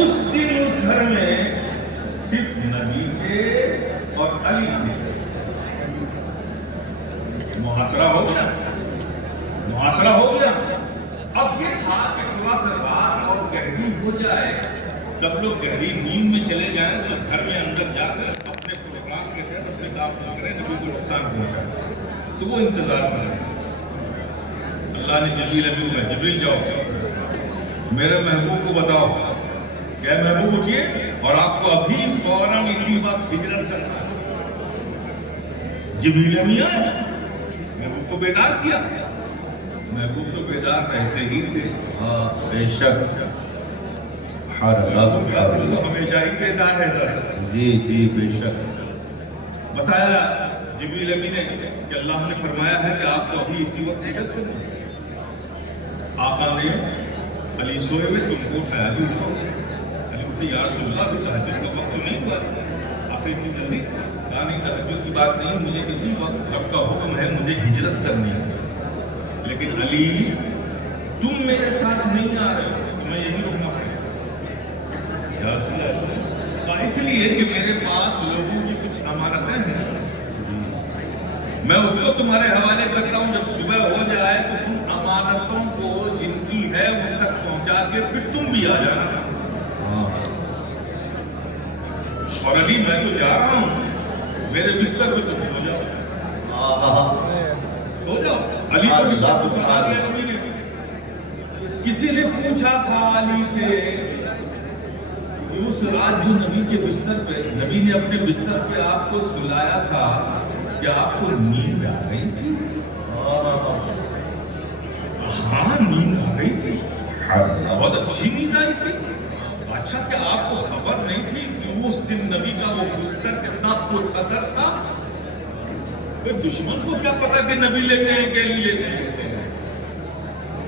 اس دن اس گھر میں صرف نبی تھے اور علی تھے. محاصرہ ہو گیا, محاصرہ ہو گیا. اب یہ تھا کہ تھوڑا سا رات اور گہری ہو جائے, سب لوگ گہری نیند میں چلے جائیں تو گھر میں اندر جا کر اپنے پروگرام کے تحت اپنے کام نہ کریں, نبی کو نقصان پہنچائے. تو وہ انتظار میں رہے. اللہ نے جبریل ابھی میں جبریل جاؤ میرے محبوب کو بتاؤ, کیا محبوب اٹھیے اور آپ کو ابھی فوراً اسی وقت ہجرت کرنا ہے. جبریل امی آئے, محبوب کو بیدار کیا. محبوب تو بیدار رہتے ہی تھے. ہاں بے شک, سبحان اللہ سبحان اللہ, وہ ہمیشہ ہی بیدار رہتا ہے. جی جی بے شک. بتایا جبریل امی نے کہ اللہ نے فرمایا ہے کہ آپ کو ابھی اسی وقت ہجرت کرنا ہے. آقا نے علی سوئے ہوئے تم کو اٹھایا, بھی اٹھو. علی اٹھے, یا رسول اللہ ابھی تہجد کا وقت نہیں ہوا. آخر اتنی جلدی کہا نہیں, تہجد کی بات نہیں, مجھے اسی وقت رب کا حکم ہے, مجھے ہجرت کرنی ہے. لیکن علی تم میرے ساتھ نہیں آ رہے ہو, تمہیں یہی رکنا پڑے گا. یا رسول اللہ, اس لیے کہ میرے پاس لوگوں کی کچھ امانتیں ہیں, میں اس کو تمہارے حوالے کرتا ہوں. جب صبح ہو جائے تو تم امانتوں کو جن کی ہے ان تک پہنچا کے پھر تم بھی آ جانا. اور علی میں تو جا رہا ہوں, میرے بستر سے تم سو جاؤ, سو جاؤ. علی کو بستر سے سلا دیا نبی نے. کسی نے پوچھا تھا علی سے کہ اس رات جو نبی کے بستر پہ, نبی نے اپنے بستر پہ آپ کو سلایا تھا, کیا آپ کو نیند آ گئی تھی؟ ہاں نیند آ گئی تھی, بہت اچھی نیند آئی تھی. اچھا کیا آپ کو خبر نہیں تھی کہ اس دن نبی کا وہ بستر کتنا پرخطر تھا؟ پھر دشمن کو کیا پتا کہ نبی لیتے ہیں کہ علی لیتے ہیں؟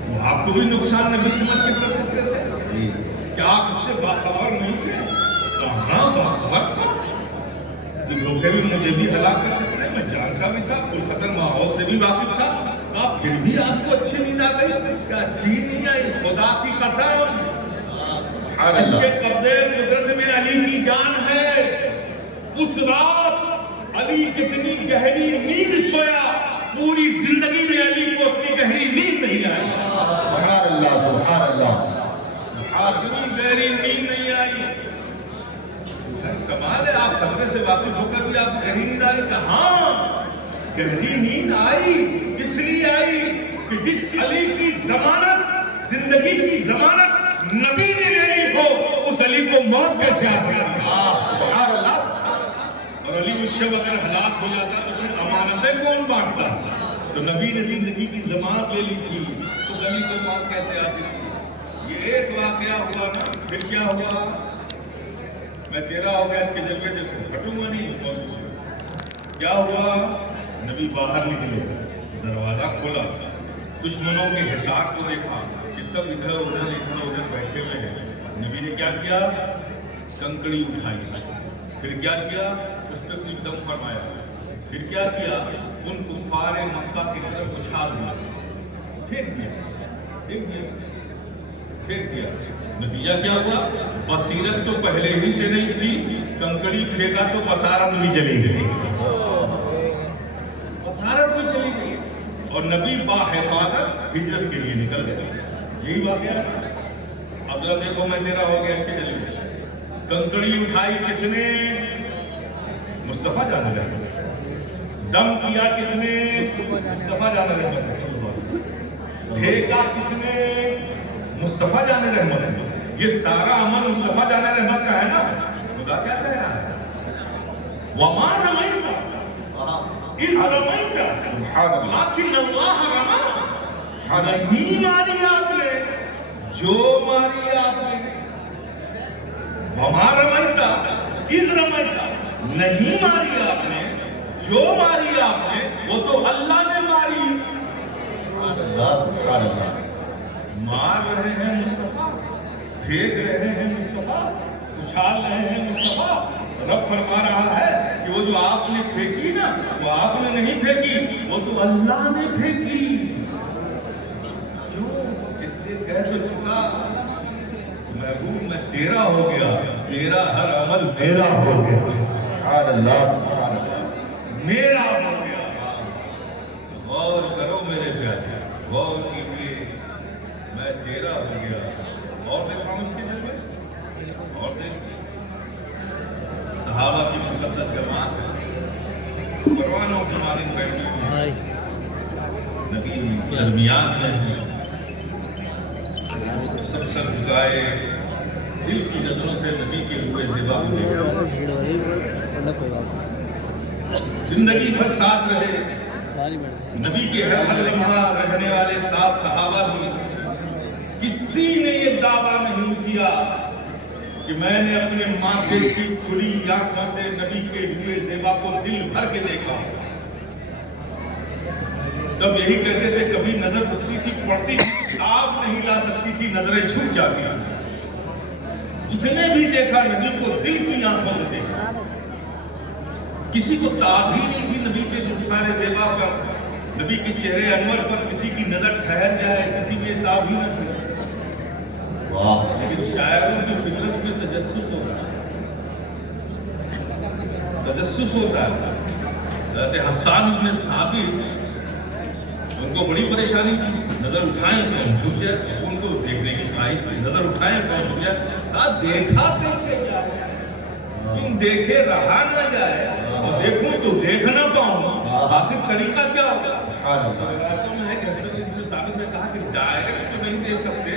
وہ آپ کو بھی نقصان نبی سمجھ کے کر سکتے تھے. کیا آپ اس سے باخبر نہیں تھے؟ کہاں باخبر تھا کہ دھوکے بھی مجھے بھی ہلاک کر سکتے ہیں. میں جانتا بھی تھا, پرخطر ماحول سے بھی واقف تھا. آپ پھر بھی آپ کو اچھی نیند آ گئی؟ کیا اچھی نہیں آئی؟ خدا کی قسم اس کے قبضے قدرت میں علی کی جان ہے. اس رات علی جتنی گہری نیند سویا, پوری زندگی میں علی کو اتنی گہری نیند نہیں آئی. سبحان اللہ سبحان اللہ. اتنی گہری نیند نہیں آئی. کمال ہے, آپ خطرے سے واقف ہو کر بھی آپ کو گہری نیند آئی. کہاں گہری نیند آئی؟ اس لیے آئی کہ جس علی کی ضمانت, زندگی کی ضمانت نبی نے لے لی ہو, اس علی کو موت کیسے آ سکتی؟ سبحان اللہ. اور علی اس سے اگر ہلاک ہو جاتا تو پھر امانتیں کون بانٹتا؟ تو نبی نے زندگی کی ضمانت لے لی تھی, اس علی کو موت کیسے آتی تھی؟ یہ ایک واقعہ ہوا نا, پھر کیا ہوا؟ میں تیرا ہو گیا, اس کے جلوے دیکھو, ہٹوں گا نہیں موضوع سے. کیا ہوا؟ نبی باہر نکلے, دروازہ کھولا, دشمنوں کے حصار کو دیکھا کہ سب ادھر ادھر بیٹھے ہوئے ہیں. نبی نے کیا کیا؟ کنکڑی اٹھائی. پھر کیا کیا؟ اس پہ کوئی دم فرمایا. پھر کیا کیا؟ ان کفار مکہ کی طرف اچھال دیا, پھینک دیا, پھینک دیا, پھینک دیا. نتیجہ کیا ہوا؟ بصیرت تو پہلے ہی سے نہیں تھی, کنکڑی پھینکا تو بصارت بھی چلی گئی, بصارت بھی چلی گئی. اور نبی باحفاظت ہجرت کے لیے نکل گئے. یہی واقعہ ہے. اب ذرا دیکھو, میں تیرا ہو گیا, اس کے جلوے کنکڑی اٹھائی کس نے؟ مصطفیٰ جان رحمت. دم کیا کس نے؟ مصطفیٰ جان رحمت. پھینکا کس نے؟ مصطفیٰ جان رحمت. یہ سارا عمل مصطفیٰ جان رحمت کا ہے نا. خدا کیا کہہ رہا ہے؟ وَمَا رَمَيْتَ إِذْ رَمَيْتَ وَلَكِنَّ اللَّهَ رَمَىٰ. نہیں ماری آپ نے جو ماری آپ نے. وَمَا رَمَيْتَ إِذْ رَمَيْتَ, نہیں ماری آپ نے جو ماری آپ نے, وہ تو اللہ نے ماری. سبحان اللہ. مار رہے ہیں مصطفیٰ, پھینک رہے ہیں مصطفیٰ, اچھال رہے ہیں مصطفیٰ. رب فرما رہا ہے کہ وہ جو آپ نے پھینکی نا, وہ آپ نے نہیں پھینکی, وہ تو اللہ نے پھینکی. کیوں؟ اس لیے کہہ تو چکا محبوب میں تیرا ہو گیا، تیرا ہر عمل میرا ہو گیا، سبحان اللہ سبحان اللہ میرا ہو گیا۔ غور کرو میرے پیارے، غور کیجیے، میں تیرا ہو گیا۔ اور دیکھا اس کے دل میں، اور دیکھیے صحابہ کی مقدس جماعت ہے، پروانوں کی مانند بیٹھی ہوئی ہے، نبی درمیان میں ہے، سب سر جھکائے، دل کی نظروں سے نبی کے ہوئے زیبا کو دیکھا، زندگی بھر ساتھ رہے، نبی کے ہر لمحہ رہنے والے ساتھ صحابہ بھی۔ کسی نے یہ دعویٰ نہیں کیا کہ میں نے اپنے ماتھے کی کھلی آنکھوں سے نبی کے ہوئے زیبا کو دل بھر کے دیکھا۔ سب یہی کہتے تھے کبھی نظر اٹھتی تھی، پڑتی تھی، آپ نہیں لا سکتی تھی، نظریں جھک جاتی تھی۔ جس نے بھی دیکھا نبی کو دل کی آنکھوں سے دیکھا، کسی کو تاب ہی نہیں تھی نبی کے رخسار زیبا پر، نبی کے چہرے انور پر کسی کی نظر ٹھہر جائے، کسی میں تاب ہی نہ تھی۔ لیکن شاعروں کی فطرت میں تجسس ہوتا ہے، تجسس ہوتا ہے۔ حضرت حسان بن ثابت، ان کو بڑی پریشانی تھی، نظر اٹھائیں کون جھک جائے، ان کو دیکھنے کی خواہش تھی، نظر اٹھائیں کون جھک جائے، کہا دیکھا کیسے جائے، تم دیکھے رہا نہ جائے، اور دیکھوں تو دیکھ نہ پاؤں، آخر طریقہ کیا ہوگا؟ روایتوں میں ہے کہ حضرت ابن ثابت نے کہا کہ ڈائریکٹ تو نہیں دیکھ سکتے،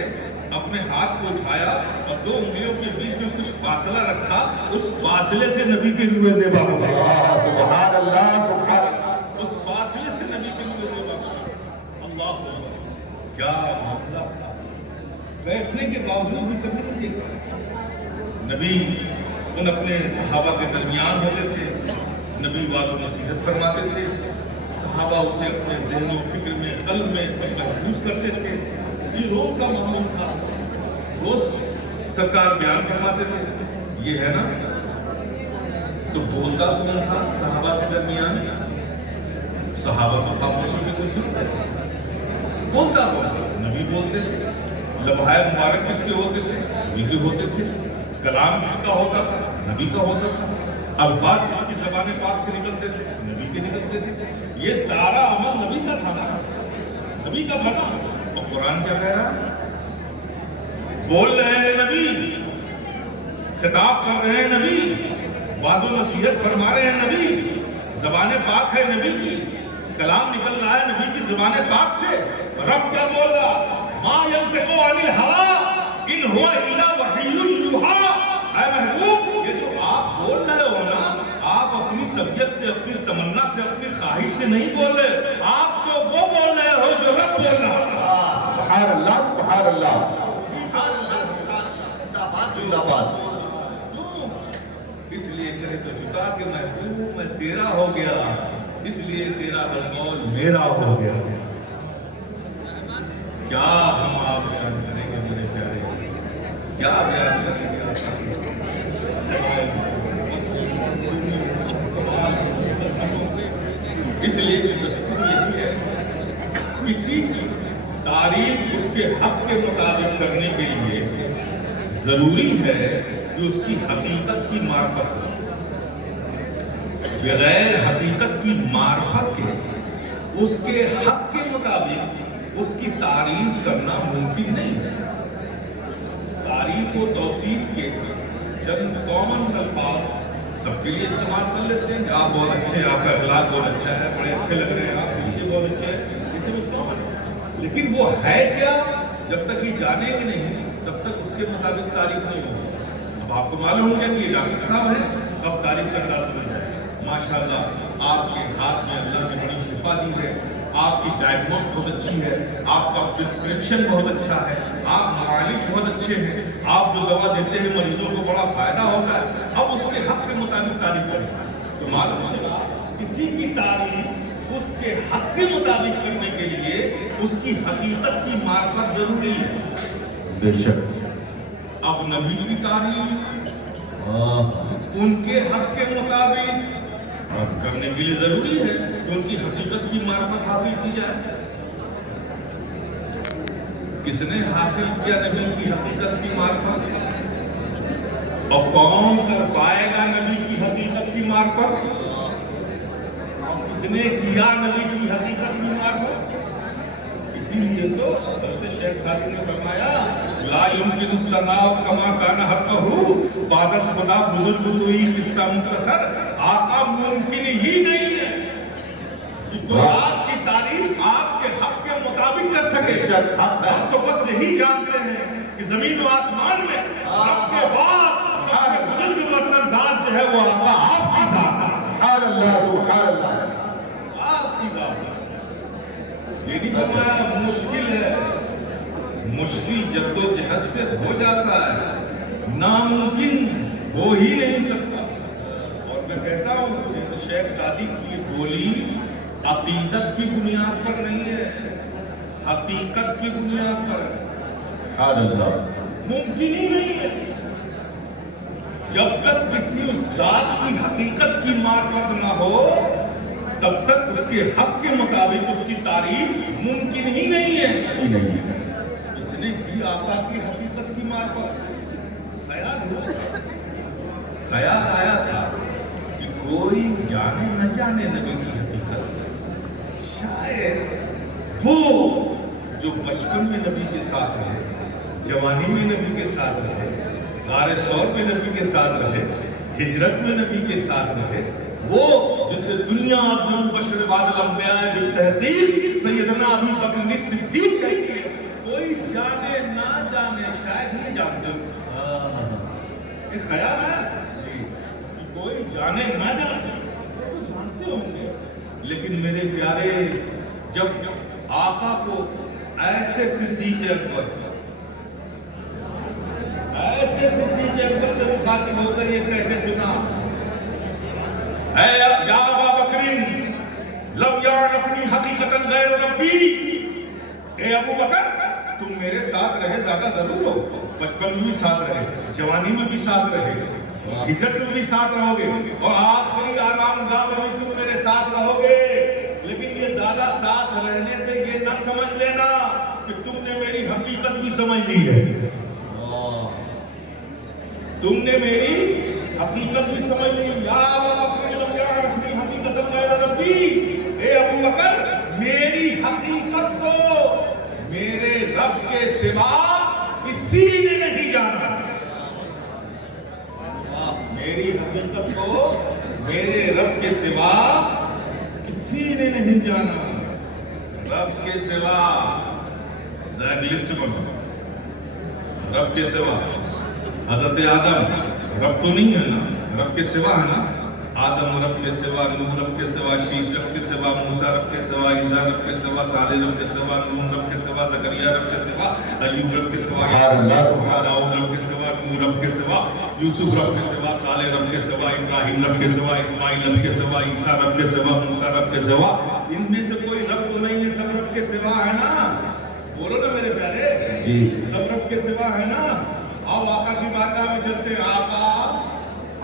اپنے ہاتھ کو اٹھایا اور دو انگلیوں کے بیچ میں کچھ فاصلہ رکھا، اس فاصلے سے نبی کے روئے زیبا کو دیکھا، سبحان اللہ سبحان اللہ اس فاصلے سے نبی کے روئے زیبا کو دیکھا۔ اللہ اکبر، کیا مطلب، بیٹھنے کے باوجود بھی کبھی نہیں دیکھا۔ نبی ان اپنے صحابہ کے درمیان ہوتے تھے، نبی واضح و نصیحت فرماتے تھے، صحابہ اسے اپنے ذہن و فکر میں، قلب میں سب محفوظ کرتے تھے۔ یہ روز کا معمول تھا، روز سرکار بیان فرماتے تھے، یہ ہے نا۔ تو بولتا کون تھا صحابہ کے درمیان؟ صحابہ کو خاموشی سے سنتے تھے، بولتا کون تھا؟ نبی بولتے تھے۔ لمحہ مبارک کس کے ہوتے تھے؟ نبی کے ہوتے تھے۔ کلام کس کا ہوتا تھا؟ نبی کا ہوتا تھا۔ الفاظ کس کی زبان پاک سے نکلتے تھے؟ نبی کے نکلتے تھے۔ یہ سارا عمل نبی کا تھا نا، نبی کا تھا نا۔ اور قرآن کیا کہہ رہا ہے؟ بول رہے ہیں نبی، خطاب کر رہے ہیں نبی، واضح و نصیحت فرما رہے ہیں نبی، زبان پاک ہے نبی کی، کلام نکل رہا ہے نبی کی زبان پاک سے۔ رب کیا بول رہا؟ ما ينطق عن الهوى ان هو الا وحی یوحی۔ اے محبوب، یہ جو آپ بول رہے ہو نا، آپ اپنی طبیعت سے، اپنی تمنا سے، اپنی خواہش سے نہیں بول رہے، آپ تو وہ بول رہے ہو جو رب بول رہا ہے۔ سبحان اللہ سبحان اللہ سبحان اللہ، سبحان اللہ، زندہ باد۔ اس لیے کہے تو چکا کہ محبوب میں تیرا ہو گیا، اس لیے تیرا بقول میرا ہو گیا۔ کیا ہم آپ بیان کریں گے میرے پیارے، کیا بیان کریں گے؟ اس لیے دستور یہی ہے، کسی کی تعریف اس کے حق کے مطابق کرنے کے لیے ضروری ہے کہ اس کی حقیقت کی معرفت ہو۔ بغیر حقیقت کی معرفت کے اس کے حق کے مطابق اس کی تعریف کرنا ممکن نہیں ہے۔ تعریف و توصیف کے چند کامن الفاظ سب کے لیے استعمال کر لیتے ہیں، آپ بہت اچھے ہیں، آپ کا اخلاق بہت اچھا ہے، بڑے اچھے لگ رہے ہیں، آپ مجھے بہت اچھے ہیں، اسے وہ کامن ہے۔ لیکن وہ ہے کیا، جب تک یہ جانیں گے نہیں تب تک اس کے مطابق تعریف نہیں ہوگی۔ اب آپ کو معلوم ہو گیا کہ یہ ڈاکٹر صاحب ہیں، اب تعریف کا انداز بن جائے۔ ماشاءاللہ آپ کے ہاتھ میں اللہ نے بڑی شفا دی ہے، آپ کی ڈائگنوس بہت اچھی ہے، آپ کا پرسکرپشن بہت اچھا ہے، آپ معالج بہت اچھے ہیں، آپ جو دوا دیتے ہیں مریضوں کو بڑا فائدہ ہوتا ہے۔ اب اس کے حق کے مطابق تعریف کریں تو معلوم چلا کسی کی تعریف اس کے حق کے مطابق کرنے کے لیے اس کی حقیقت کی معرفت ضروری ہے۔ بے شک۔ اب نبی کی تعریف ان کے حق کے مطابق کرنے کے لیے ضروری ہے کہ ان کی حقیقت کی معرفت حاصل کی جائے۔ کس نے حاصل کیا نبی کی حقیقت کی معرفت؟ اور کون کر پائے گا نبی کی حقیقت کی معرفت؟ کس نے کیا نبی کی حقیقت کی معرفت؟ اسی لیے تو حضرت شیخ سعدی نے فرمایا لا يمكن الثناء كما كان حقه بعد از خدا بزرگ تو ہی قصہ مختصر آقا ممکن ہی نہیں ہے کہ کوئی آپ کی تعریف آپ کے حق کے مطابق کر سکے. ہم تو بس یہی جانتے ہیں کہ زمین و آسمان میں رب کے بعد سب سے بزرگ برتر ذات جو ہے وہ آقا آپ کی ذات ہے. سبحان اللہ سبحان اللہ. آپ کی ذات ہے. یہ نہیں فرمایا مشکل ہے، مشکل جد و جہد سے ہو جاتا ہے، ناممکن ہو ہی نہیں سکتا. اور میں کہتا ہوں کہ تو شیخ سعدی کی یہ بولی عقیدت کی بنیاد پر نہیں ہے، حقیقت کی بنیاد پر ہے. سبحان اللہ. ممکن ہی نہیں ہے. جب تک کسی اس ذات کی حقیقت کی معرفت نہ ہو تب تک اس کے حق کے مطابق اس کی تعریف ممکن ہی نہیں ہے. نہیں ہے. اس نے کی آقا کی حقیقت کی معرفت. خیال آیا تھا کہ کوئی جانے نہ جانے نبی کی حقیقت. شاید وہ جو بچپن میں نبی کے ساتھ رہے، جوانی میں نبی کے ساتھ رہے، غار ثور میں نبی کے ساتھ رہے، ہجرت میں نبی کے ساتھ رہے، وہ جسے دنیا افضل البشر بعد الانبیاء بالتحقیق سیدنا ابی بکر صدیق کہتی ہے، کوئی جانے نہ جانے شاید ہی جانتے ہو. یہ خیال ہے کہ کوئی جانے نہ جانے تو جانتے ہوں گے، لیکن میرے پیارے جب آقا کو ایسے صدیق اکبر سے مخاطب ہو کر یہ کہتے سنا اے یا ابا بکر لم یعرفنی حقیقتا غیر ربی. اے ابو بکر تم میرے ساتھ رہے زیادہ ضرور ہو، بچپن میں بھی ساتھ رہے، جوانی میں بھی ساتھ رہے، ہجرت میں بھی ساتھ رہو گے، اور آخری آرام گاہ میں بھی تم میرے ساتھ رہو گے. لیکن یہ زیادہ ساتھ رہنے سے یہ نہ سمجھ لینا کہ تم نے میری حقیقت بھی سمجھ لی ہے. تم نے میری حقیقت بھی سمجھ لی. یا ابا بکر لم یعرفنی حقیقتا غیر ربی. اے ابو بکر میری حقیقت کو میرے رب کے سوا کسی نے نہیں جانا. میری حقیقت کو میرے رب کے سوا کسی نے نہیں جانا. رب کے سوا لسٹ کو رب کے سوا حضرت آدم رب تو نہیں ہے نا، رب کے سوا ہے نا. آدم رب کے سوا، نوح رب کے سوا، شیش رب کے سوا، موسیٰ رب کے سوا، عیسیٰ رب کے سوا، صالح رب کے سوا، نوح رب کے سوا، زکریا رب کے سوا، ایوب رب کے سوا، داؤد رب کے سوا، نوح رب کے سوا، یوسف رب کے سوا، صالح رب کے سوا، ابراہیم رب کے سوا، اسماعیل رب کے سوا، عیسیٰ رب کے سوا، موسیٰ رب کے سوا. ان میں سے کوئی رب تو نہیں ہے، سب رب کے سوا ہے نا. بولو نا میرے پیارے جی، سب رب کے سوا ہے نا. آؤ آقا کی بارگاہ میں چلتے ہیں. آقا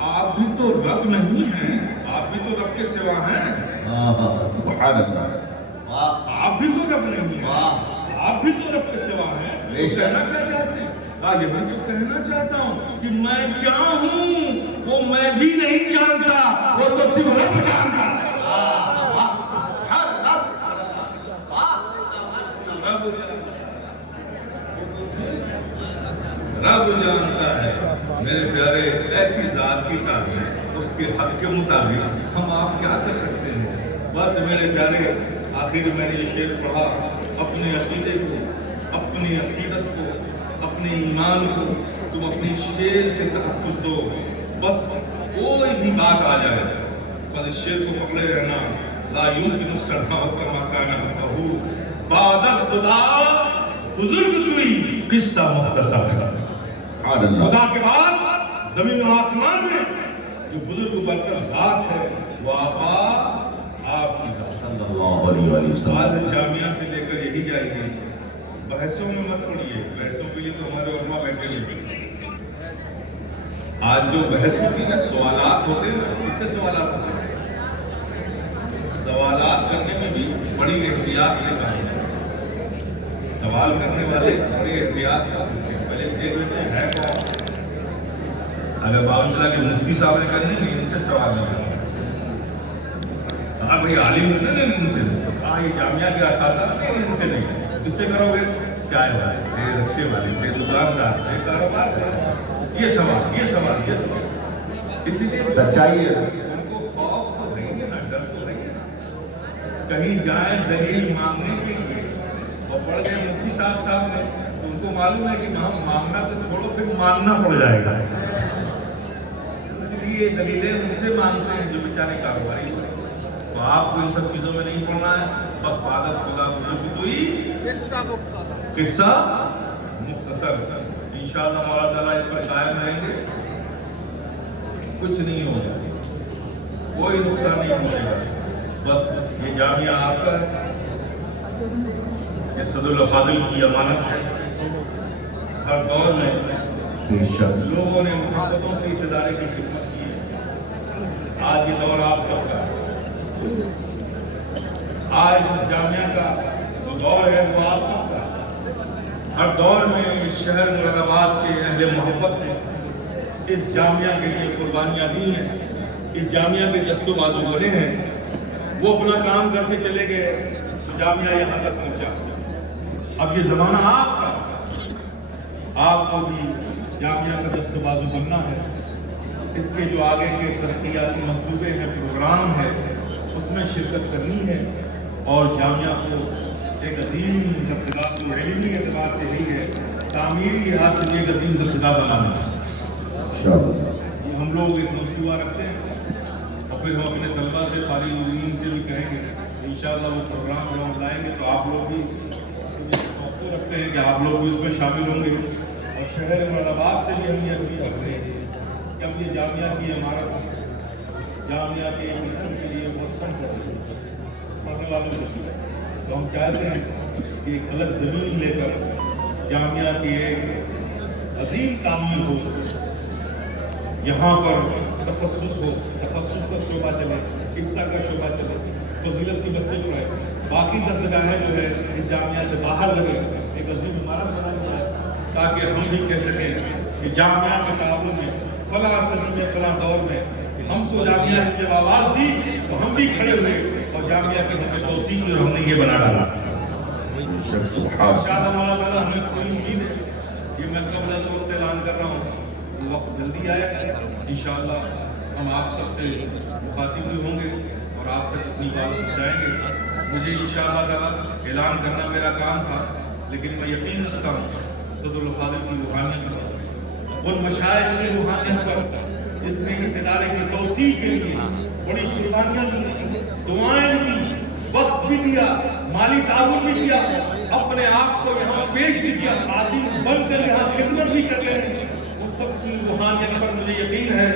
آپ بھی تو رب نہیں ہیں، آپ بھی تو رب کے سوا ہیں. سبحان اللہ. آپ بھی تو رب نہیں ہیں، آپ بھی تو رب کے سوا ہیں. کہنا کیا چاہتے ہیں؟ یہاں جو کہنا چاہتا ہوں کہ میں کیا ہوں وہ میں بھی نہیں جانتا، وہ تو صرف رب جانتا ہے. رب جانتا ہے. میرے پیارے ایسی ذات کی تعبیر اس کے حق کے مطابق ہم آپ کیا کر سکتے ہیں. بس میرے پیارے آخر میں نے یہ شعر پڑھا. اپنے عقیدے کو، اپنی عقیدت کو، اپنے ایمان کو تم اپنی شعر سے تحفظ دو. بس کوئی بھی بات آ جائے بس اس شعر کو پکڑے رہنا. لا يمكن الصداقت كما كان حقه بعد از خدا بزرگ توئی قصہ مختصر. خدا کے بعد زمین و آسمان میں جو بزرگ برتر ذات ہے وہ آقا آپ کی ذات. صلی اللہ علیہ وسلم. آج جامعہ سے لے کر یہی جائیں گے. بحثوں میں مت پڑھیے، بحثوں کے لیے تو ہمارے علماء بیٹھے نہیں. آج جو بحث ہوتی ہے نا، سوالات ہوتے ہیں، کس سے سوالات ہوتے ہیں؟ سوالات کرنے میں بھی بڑی احتیاط سے کرتے ہیں. سوال کرنے والے بڑی احتیاط سے ہوتے ہیں. پہلے دیکھ لیتے ہیں ہے کون. اگر باوجود کہ مفتی صاحب نے کہا نہیں ان سے سوال نہیں کرنا، بھائی عالم نہیں ان سے، ہاں یہ جامعہ کے اساتذہ نہیں ان سے نہیں، اس سے کرو گے چائے والے سے، رکشے والے سے، دکاندار سے، کاروبار سے، یہ سوال اسی لیے سچائی ہے. ان کو خوف تو نہیں ہے نا، ڈر تو نہیں ہے. کہیں جائیں دلیل مانگنے کے لیے اور پڑھ گئے مفتی صاحب نے تو ان کو معلوم ہے کہ ہم مانگنا تو چھوڑو پھر ماننا پڑ جائے گا، اس لیے دلیلیں ان سے مانگتے ہیں جو بیچارے کاروباری ہوتے ہیں. تو آپ کو ان سب چیزوں میں نہیں پڑھنا ہے، بس عادت خدا بزرگ تو ہی قصہ مختصر. انشاءاللہ مولا تعالیٰ اس پر قائم رہیں گے، کچھ نہیں ہوگا، کوئی نقصان نہیں پہنچے گا. بس یہ جامعہ آپ کا ہے، یہ صد الافاضل کی امانت ہے. ہر دور میں بے شک لوگوں نے محبتوں سے اس ادارے کی خدمت کی ہے. آج یہ دور آپ سب کا ہے، آج اس جامعہ کا جو دور ہے وہ آپ سب کا ہے. ہر دور میں اس شہر مراد آباد کے اہل محبت نے اس جامعہ کے لیے قربانیاں دی ہیں، اس جامعہ کے دست و بازو بنے ہیں. وہ اپنا کام کرتے چلے گئے، جامعہ یہاں تک پہنچا. اب یہ زمانہ آپ کا، آپ کو بھی جامعہ کا دست و بازو بننا ہے. اس کے جو آگے کے ترقیاتی منصوبے ہیں، پروگرام ہے، اس میں شرکت کرنی ہے اور جامعہ کو ایک عظیم درسگاہ جو علمی اعتبار سے ہی ہے، تعمیری لحاظ سے بھی ایک عظیم درسگاہ بنانا ہے. یہ ہم لوگ ایک منصوبہ رکھتے ہیں اور پھر ہم اپنے طلبہ سے، فارغ العلوم سے بھی کہیں گے انشاءاللہ وہ پروگرام جو ہم لائیں گے تو آپ لوگ بھی توقع رکھتے ہیں کہ آپ لوگ بھی اس میں شامل ہوں گے. اور شہر مراد آباد سے بھی ہم یہ اپیل کرتے ہیں کہ اب یہ جامعہ کی عمارت، جامعہ کے بچوں کے لیے بہت کم پڑھنے والوں کے لیے، تو ہم چاہتے ہیں کہ ایک الگ زمین لے کر جامعہ کی ایک عظیم تعمیر ہو، یہاں پر تخصص ہو، تخصص کا شعبہ چلے، افتا کا شعبہ چلے، فضیلت کے بچے پڑھیں. باقی درسگاہیں جو ہے اس جامعہ سے باہر لگے، ایک عظیم عمارت بنائی جائے تاکہ ہم بھی کہہ سکیں کہ جامعہ کے تعاون میں فلاں صدی میں، فلاں دور میں ہم کو جامعہ نے جب آواز دی تو ہم بھی کھڑے ہوئے اور جامعہ کی ہمیں توثیق اور ہم نے یہ بنا ڈالا. انشاءاللہ مولا تعالیٰ ہمیں کوئی امید ہے، یہ میں قبل از وقت اعلان کر رہا ہوں، وقت جلدی آئے گا. انشاءاللہ ہم آپ سب سے مخاطب بھی ہوں گے اور آپ تک اپنی بات پہنچائیں گے. مجھے انشاءاللہ تعالیٰ اعلان کرنا میرا کام تھا، لیکن میں یقین رکھتا ہوں صد الافاضل کی روحانیت پر، ان مشائخ کی روحانیت پر جس نے اس ادارے کی توسیع کے لیے بڑی قربانیاں دی، دعائیں دی، وقت بھی دیا، مالی تعاون بھی دیا، اپنے آپ کو یہاں پیش بھی کیا، خادم بن کر یہاں خدمت بھی کر رہے ہیں. ان سب کی روحانیت پر مجھے یقین ہے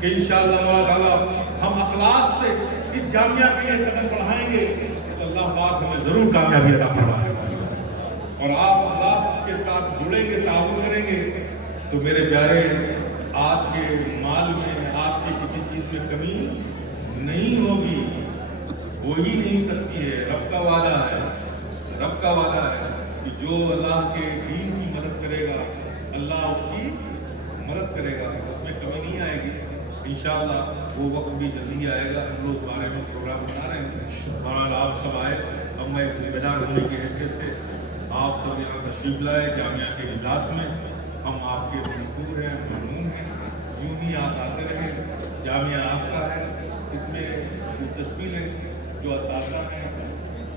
کہ انشاءاللہ اللہ تعالیٰ ہم اخلاص سے اس جامعہ کے لیے قدم بڑھائیں گے تو اللہ پاک ہمیں ضرور کامیابی عطا فرمائے گا. اور آپ اخلاص کے ساتھ جڑیں گے، تعاون کریں گے تو میرے پیارے آپ کے مال میں، آپ کی کسی چیز میں کمی نہیں ہوگی، ہو ہی نہیں سکتی ہے. رب کا وعدہ ہے، رب کا وعدہ ہے کہ جو اللہ کے دین کی مدد کرے گا اللہ اس کی مدد کرے گا، اس میں کمی نہیں آئے گی. انشاءاللہ وہ وقت بھی جلدی آئے گا. ہم لوگ اس بارے میں پروگرام بنا رہے ہیں. بہرحال آپ سب آئے، اب میں ایک ذمہ دار ہونے کی حیثیت سے آپ سب یہاں تشریف لائے جامعہ کے اجلاس میں. ہم آپ کے مشکور ہیں، ممنون ہیں. یوں ہی آپ آتے رہیں، جامعہ آپ کا ہے، اس میں دلچسپی لیں. جو اساتذہ ہیں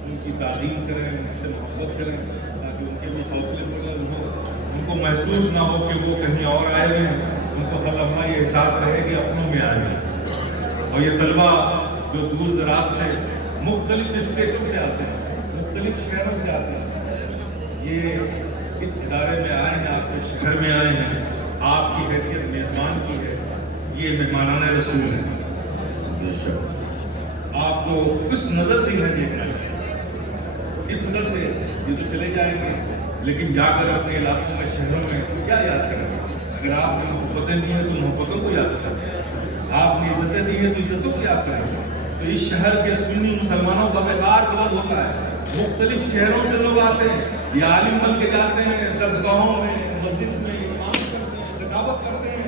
ان کی تعلیم کریں، ان سے محبت کریں تاکہ ان کے بھی حوصلے بلند ہوں، ان کو محسوس نہ ہو کہ وہ کہیں اور آئے ہوئے ہیں. ان کو ہر لمحہ یہ احساس رہے کہ اپنوں میں آئے ہیں. اور یہ طلبہ جو دور دراز سے مختلف اسٹیٹوں سے آتے ہیں، مختلف شہروں سے آتے ہیں، یہ اس ادارے میں آئے ہیں، آپ کے شہر میں آئے ہیں، آپ کی حیثیت میزبان کی ہے. یہ مہمانان رسول ہے. بے شک آپ کو اس نظر سے انہیں دیکھنا چاہیے، اس نظر سے. یہ تو چلے جائیں گے لیکن جا کر اپنے علاقوں میں، شہروں میں کیا یاد کریں گے؟ اگر آپ نے محبتیں دی ہیں تو محبتوں کو یاد کریں، آپ نے عزتیں دی ہیں تو عزتوں کو یاد کریں. تو اس شہر کے سنی مسلمانوں کا وقار بلند ہوتا ہے. مختلف شہروں سے لوگ آتے ہیں، یہ عالم بن کے جاتے ہیں، درسگاہوں میں، مسجد میں امامت کرتے ہیں، خطابت کرتے ہیں.